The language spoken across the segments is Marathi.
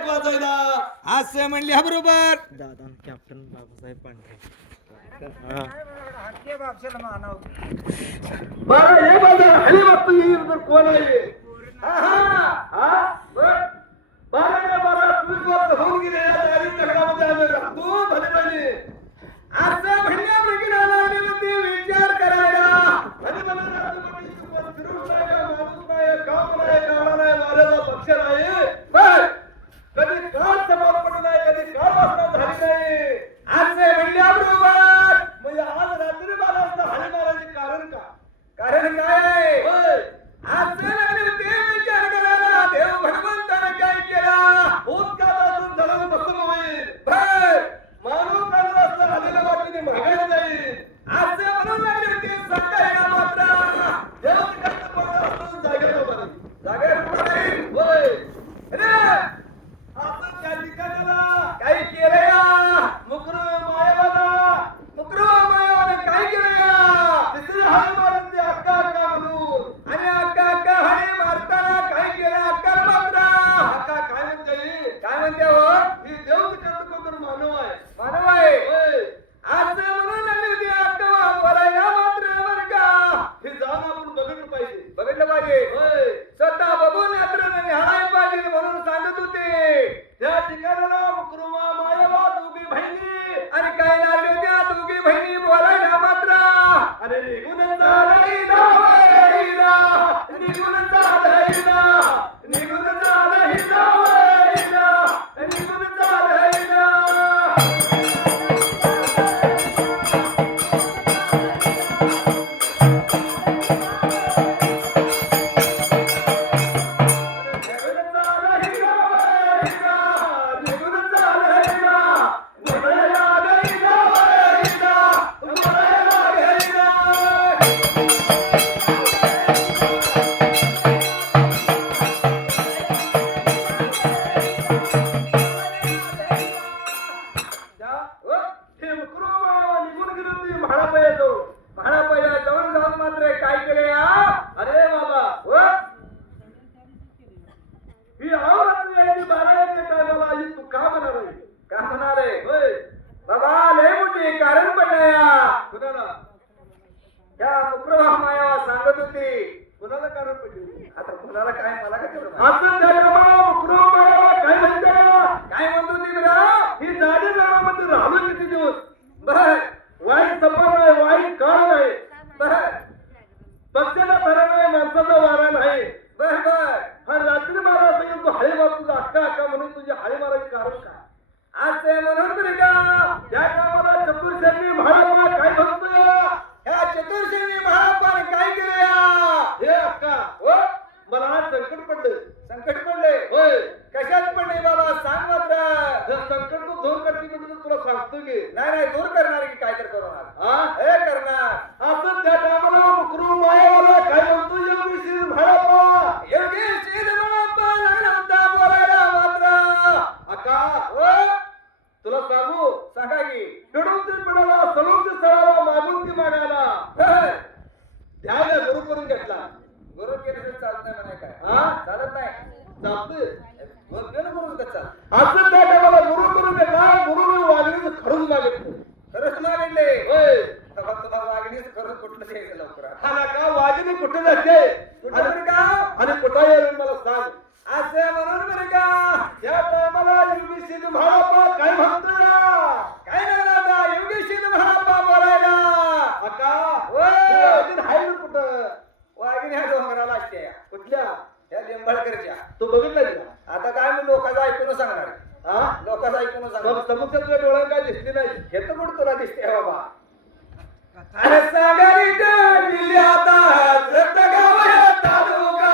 एक वाजायला. असं म्हणले हा बरोबर. दादा कॅप्टन बाबासाहेब पांढरे. बरं हे बघा हली वाटतो येईल तर कोण आहे. बारा 20 वर्ष होऊन गेले या तयारी चक्रामध्ये आम्ही राहतो भले भले. असं म्हणल्यापैकी लागले होते विचार करायला. भले भले राहतो कोणी कोण फिरून नाही माणूस नाही काम नाही काळा नाही वाऱ्याचा पक्ष नाही. पण कधी काळ समाज पडू नाही कधी काळ वासना झाली नाही. असं म्हणल्याबरोबर म्हणजे आज रात्री मला हली मारायचे कारण का. कारण काय होय. असं लागले होते विचार करायला. देव भगवंताने काय केला. भूतकाळातून झालेलं बसून होईल. बर मानव काढला असता आलेल्या वाटेने मागायला जाईल. असं म्हणून लागले होते सांगायला मात्र देवाचं कष्ट पडलं असून जागेला उभा राहील. जागेवर उभा राहील. होय. अरे, असं त्या ठिकाणाला काय केलंय मुकरू मायावाला मुकरू मायावाने काय केलंय. तिसरी हाय मारून ती अक्का अक्का म्हणून. आणि अक्का अक्का हाणे मारताना काय केलं अक्का मात्र अक्का काय म्हणते ही? काय म्हणते हो ही देवाचं कष्ट करून मानव आहे. मानव आहे. होय. असं म्हणून लागली होती अक्का बोलायला मात्र बरं का. हे जाऊन आपण बघितलं पाहिजे. बघितलं पाहिजे. होय. स्वतः बघून यात्र निहाळाय पाहिजे म्हणून सांगत होते. त्या ठिकाणाला मुकरुमा मायावा दोघी बहिणी आणि काय लागले होत्या दोघी बहिणी बोलायला मात्र अरे निघून चालायला निघून चालायला निघून चालायला निघून चालायला. हे मुकरुमा निघून गेली होती म्हाळापाया जाऊन. महाराज जाऊन जाऊन मात्र काय केले अरे बाबा ही आवडत यायची 12 येते काय मला आई तू का म्हणणार आहे? का म्हणाले होय. बाबा लय मोठी कारण पडलाया. कुणाला त्या मुक्रवा माया सांगत होती. कुणाला कारण पडली? आता कुणाला काय मला काय कळलं. असं त्या कामाला मुकरुमा काय म्हणते काय म्हणत होती बरं. ही जाडी गावामध्ये राहिलो किती दिवस. बर वाईट सफर नाही वाईट काळ नाही. बर पक्षाला धरा नाही माणसाचा वारा नाही. बर बर हा रात्री मारा असेल तू हळी मार तुझा अक्का अक्का म्हणून तुझी हळी मारायची कारण काय. असे म्हणून बरं का त्या कामाला चतुर्सेनी म्हाळापा काय म्हणतोय. ह्या चतुर्सेनी महापान काय केलं हे अक्का हो मला आज संकट पडलं. संकट पडले. होय. कशात पडले बाबा सांग मात्र. जर संकट तू दूर करते म्हणजे तुला सांगतो की नाही नाही दूर करणार की काय तर करणार. हा हे करणार. असं त्या कामाला मुकरू मायावाला काय म्हणतो योगेश म्हाळापा. योगेश महापा लागला होता बोलायला मात्र. अक्का हो तुला सांगू सांगा की पिडून ते पिडाला सलून ते सळाला मागून ती मागायला बर. द्यायला गुरु करून घेतला. गुरु केलं तर चालत नाही म्हणाय काय हा? चालत नाही. चालतंय. गुरु कसं असं त्या टायमाला गुरु करून घेतला. गुरुने वागणीचं खरंच मागितलं. खरंच मागितले. होय. तेव्हा तुला वागणीच खरंच कुठलं द्यायचं लवकर. हा का वाघिणी कुठे जाते कुठं बरं का आणि कुठं येईल मला सांग. असं म्हणून बरं का त्या टायमाला युगीशी म्हाळापा काय म्हणतोय. काय लागला होता योगेश महापा बोलायला. अक्का होय. वाघीण आहे ना कुठं. वाघिणी ह्या डोंगराला असते कुठल्या या लिंबाळकरच्या. तू बघितलं का. आता काय मी लोकांचं ऐकून सांगणार. हा लोकांचं ऐकून सांगणार. मग समोरच्या तुझ्या डोळ्यात काय दिसते नाही. हे तर कुठं तुला दिसते बाबा. अरे सागरी दिली आता जत गाव तालुका.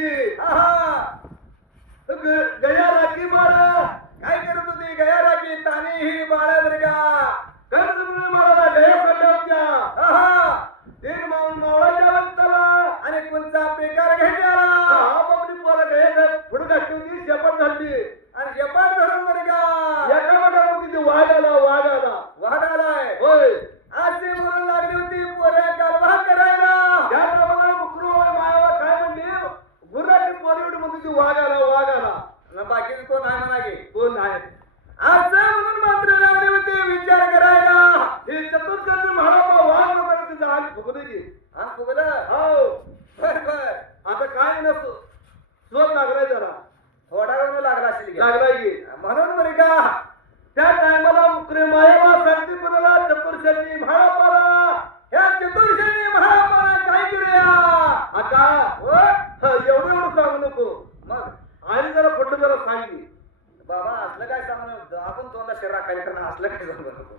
होती हा गया राखी मारा काय करत होती गया राखी तानी ही बाळा बर का कर्ज मला गया पडल्या होत्या हा तीन मावळाच्या वंताला आणि कोणचा प्रकार घेतला हा बाबडी पोरा गया पुढे घातली होती शपथ झाली आणि जपान धरून बर का एका बघा तिथे वाघ आला वाघ आलाय होय असे म्हणून लागली होती पोऱ्या कालवा करायला त्या टायमाला मुकरू मायाला काय म्हणली गुर्राची पोरी एवढी म्हणते ती वाघ आला न बाकीचं कोण आहे म्हणा की कोण आहे असं म्हणून मात्र लागली होती विचार करायला हे चतुर्थ महाराबा वाघ म्हणतात तिचा आग फुगते की हा फुगलं हो बर बर आता काय नसतो स्वर लागलाय जरा थोडा वेळ लागला असेल की. लागलाय की म्हणून बरे का त्या टायमाला मुकरे मायाबा सांगते म्हणाला चतुर्शनी महाराबाला ह्या चतुर्षणी महारामाला काय केलं आता एवढं सांगू नको मग आणि जरा फोटो जरा सांगली बाबा असलं काय सांगणं आपण तोंडा शरीर राखायला करणं असलं काय सांगू नको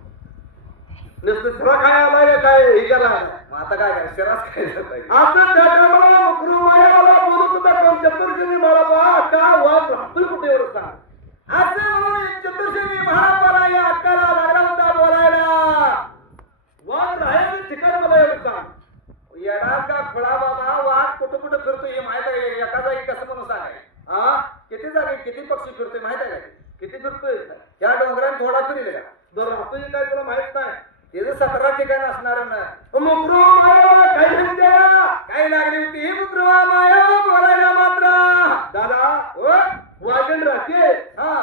नुसतं सरा काय आलाय काय हे करा मग आता काय काय शरीरात काय झालं पाहिजे आता त्या टायमाला मुकरू मायाला बोलत होता पण चतुर्शनी महाराबा का वाद राहतोय कुठे एवढं सांग असं म्हणून चतुर्षणी महारामाला या अक्काला लागला होता बोलायला वाद राहायचं ठिकाण मला एवढं सांग येडा का खुळा बाबा वाघ कुठं कुठं फिरतोय हे माहित आहे एका जागी कसं म्हणून सांगाय हा किती जागी किती पक्षी फिरतोय माहित आहे का किती फिरतोय या डोंगरात थोडा फिरले का जर राहतोय काय तुला माहित नाही त्याचं 17 ठिकाण असणार ना मुकरू मायाला काय म्हणते काय लागली होती ही मुद्रा माया बोलायला मात्र दादा हो वागण राहते हा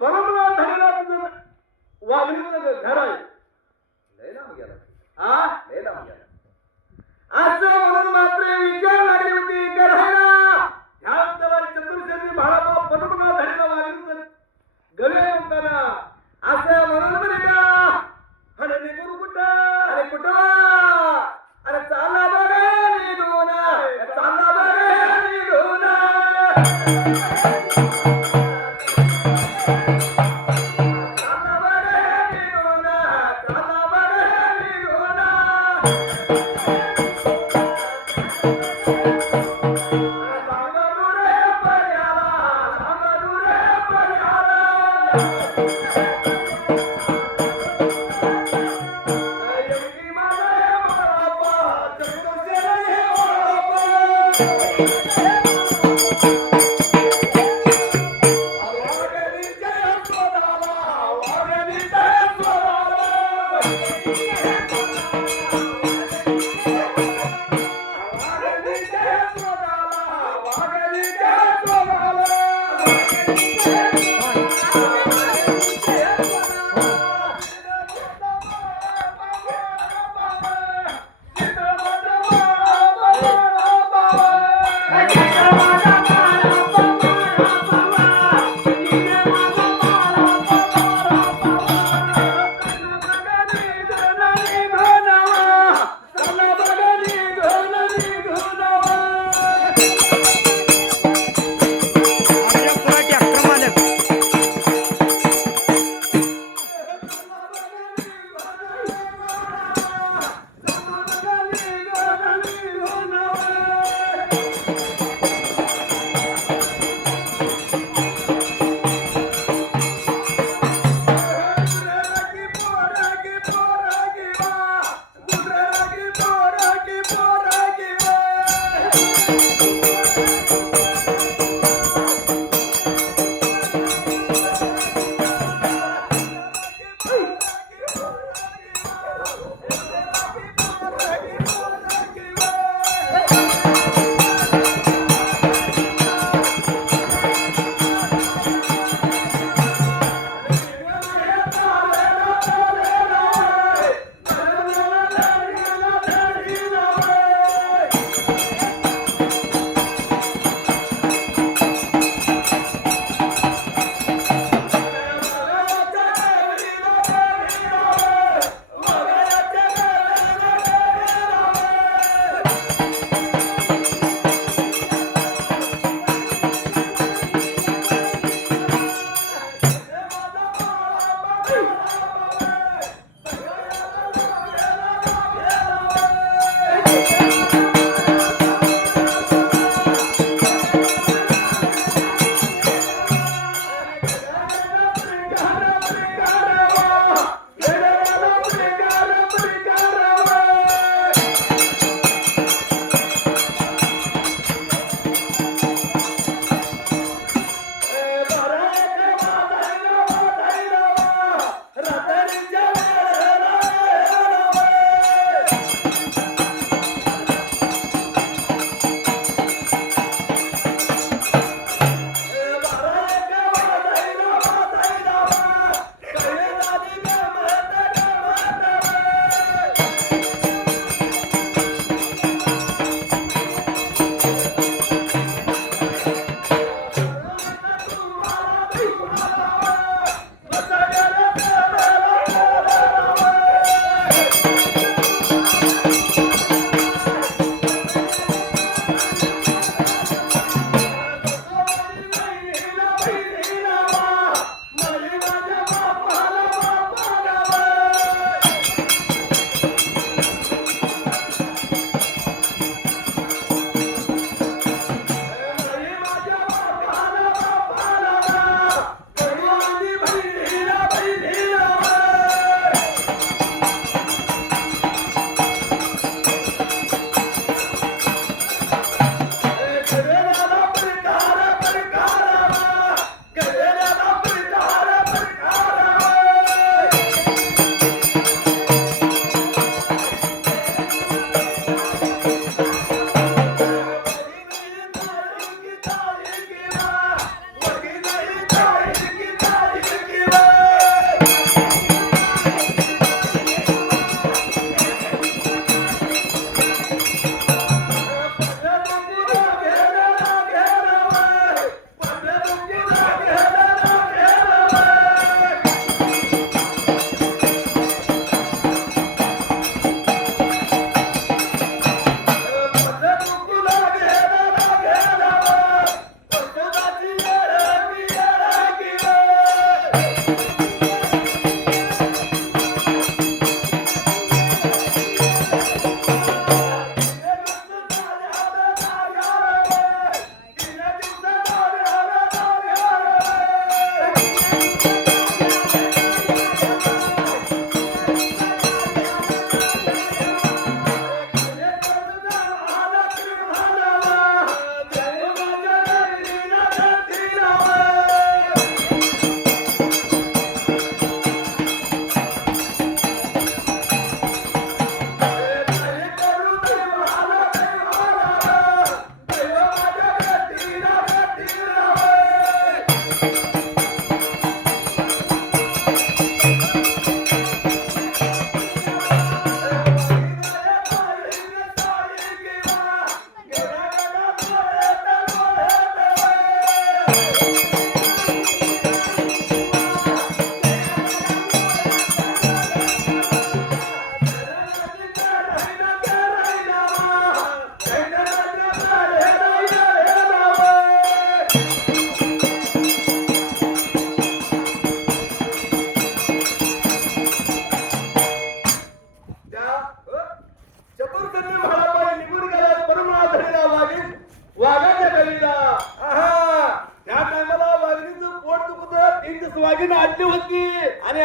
परमराव धडीला तुझं वागणीचं घर आहे लय लांब गेला हा लय लांब गेला असं म्हणून मात्र विचार लागली होती करायला ह्या त्याला चतुर्शनी महाराबा परमराव धडीला वागणीचं गळे म्हणताना असं म्हणून बरे का आणि निघून कुठं अरे कुठं अरे चालला बघा निघून चालला बघा निघून चालला बघा निघून चालला बघा निघून सांगू रे पर्याला सांगू रे पर्याला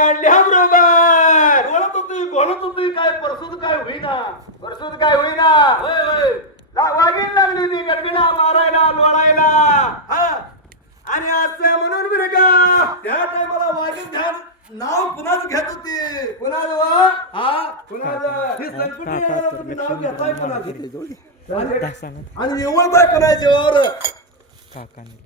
आणल्या बरोबर बोलत होती काय परसून काय होईना परसून काय होईना होय होय वागीन लागली होती गडबिडा मारायला लोळायला हा आणि असं म्हणून बरं का त्या टायमाला वागीन ध्यान नाव कुणाच घेत होती कुणाला हा कुणाला हे संकटी यायला तुम्ही नाव घेताय कुणाचं दासानं आणि निवडताय कोणाच्या जीवावर काकाने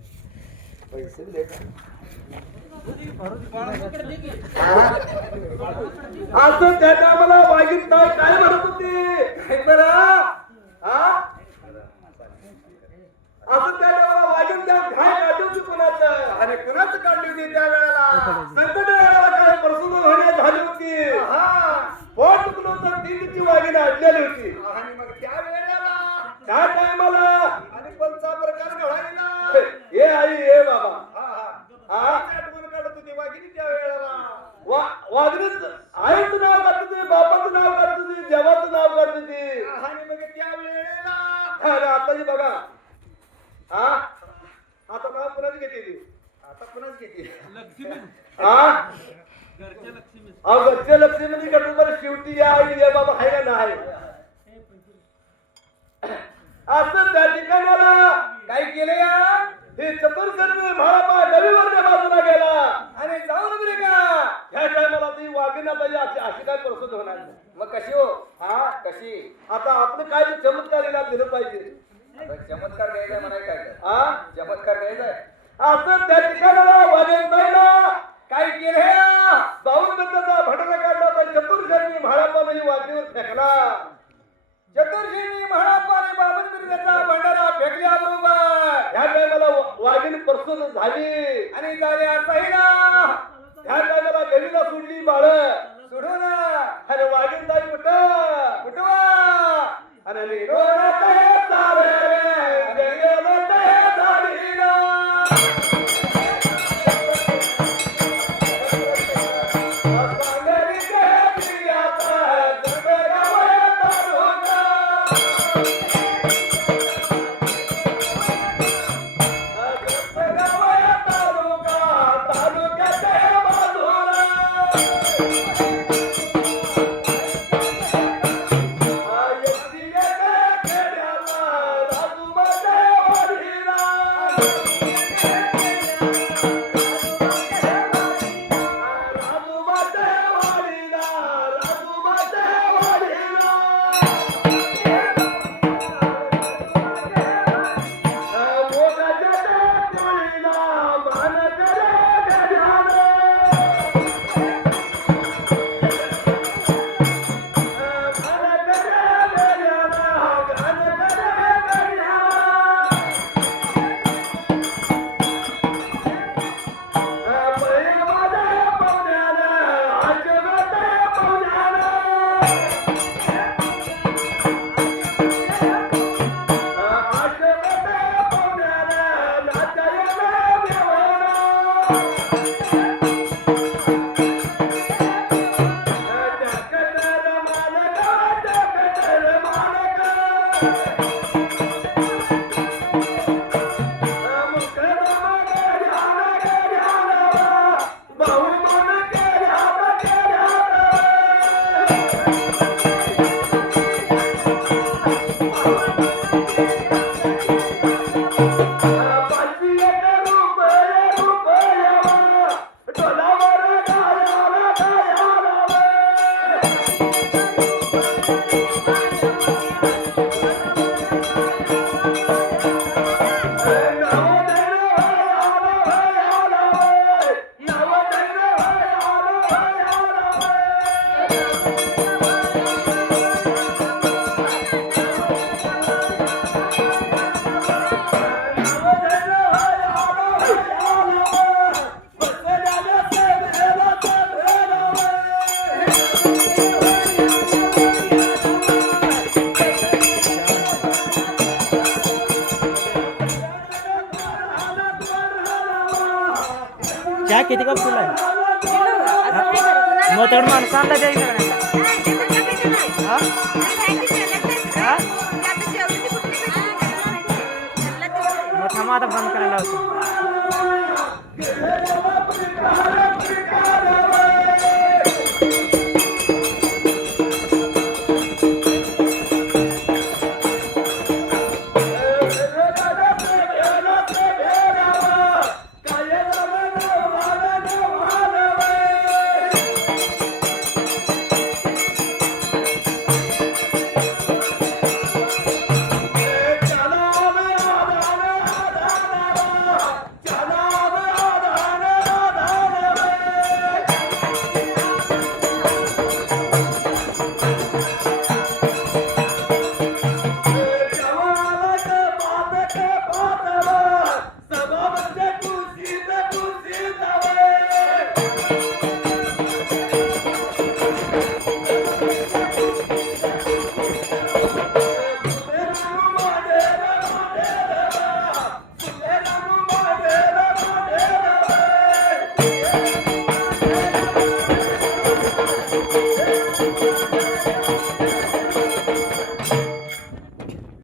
असं त्या टायमाला वागीन काय म्हणत होती काय बरं हा असं त्या टायमाला वागीन ध्यान काय काढली होती कुणाचं आणि कुणाच काढली होती त्या वेळेला संकट यायला काय परसून होण्यात झाली होती हा पोट दुखलं होतं ती वागीन आणलेली होती आणि मग त्या वेळेला त्या टायमाला आणि कोणता प्रकार घडायला हे आई हे बाबा हा हा आठवण काढत होती वागिनी त्या वेळेला वागणीच आईचं नाव काढत होती बापाचं नाव काढत होती देवाचं नाव काढत होती आणि मग त्या वेळेला आणि आताची बघा हा आता नाव कुणाची घेतली आता पुन्हाच किती हा अहो घरच्या लक्ष्मी म्हणजे का तुम्हाला शेवटी या आई या बाबा आहे का नाही असं त्या ठिकाणाला काय केलं या हे चतुर्सर्वी महारापा नवीवरच्या बाजूला गेला आणि जाऊन बरे का ह्या टायमाला ती वाघीण आता अशी काय प्रसूत होणार नाही. मग कशी हो हा कशी आता आपलं काय ते चमत्कार इलाज दिलं पाहिजे चमत्कार द्यायचा म्हणाय काय हा चमत्कार द्यायचा असं त्या ठिकाणाला वाघीण जायला काय केलं या जाऊन बंदाचा भटका काढला तर चतुर्सर्वी महारापाने वाघीवर फेकला चतुर्षिणी महापाने बाबन बिर्याचा भंडारा फेकल्या बरोबर ह्या टायमाला वाघीण प्रसूत झाली आणि झाले असाही ना ह्या टायमाला गरीला सोडली बाळ सोडून अरे वाघीण जाई कुठं कुठवा आणि निरोणात हे सारे जंगलात हे झाडीला. असांगरीचे प्रियाचा जगरावया तारुका. जगरावया तारुका, तालुक्याच्या बाजूला. चहा किती कप तुला मोतड माणसं आणला त्या सगळ्यांना मग थांबा आता बंद करायला होतो